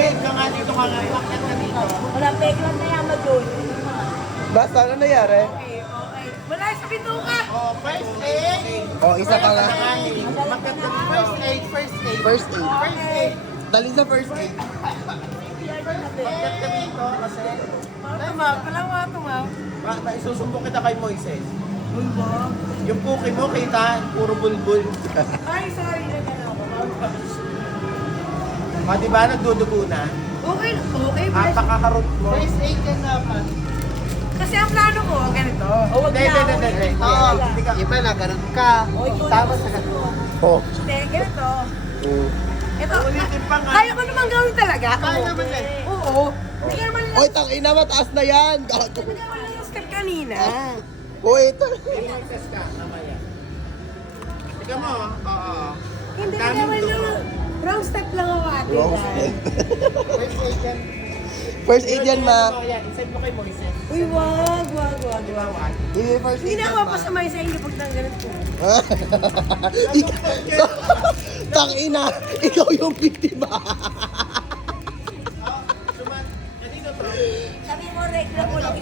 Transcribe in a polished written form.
Mahid ka nga dito ka nga. Bakit ka dito? Wala, peklan na yan, Madul. Basta, ano nangyari? Okay, okay. Wala sa bituka. Oh, first aid. Oh, isa pa nga. Maganda first aid, first aid. First aid. First aid. Dalhin sa first aid. Bakit ka dito kasi Tumaw, kalawa, tumaw. isusumbong kita kay Moises. Yung puki mo kita, puro bulbul. Ay, sorry. Di ba nagdudugo na? Okay, okay. Bless. Apakakarot mo. First aid ka naman. Kasi ang plano ko, ganito. Hindi. Hindi ka. Iba na, ganun ka. Tama sa ganito. Oh. Hindi, ganito. Oh. Ito, Ulitin pa nga. kaya ko naman gawin talaga. Kaya naman eh. Oo. Hindi naman lang. Oy, tangina, mataas na yan. Gago. Hindi naman lang yung step kanina. Oy, ito. Test ka, mamaya. Tika mo, oo. Hindi Ang daming naman dugo. lang. Wrong step lang ako ate. Wrong dahil. First aid yan. First aid yan, ma. Isend mo kay Moises. Uy, wag. Di ba, Juan? Hindi, first Hindi aid na yan, ako ma. pasamay sa inyo pag nanggalit ko. Tangina, ikaw yung biktima. Kanino to? Sabi mo, regla ko lang.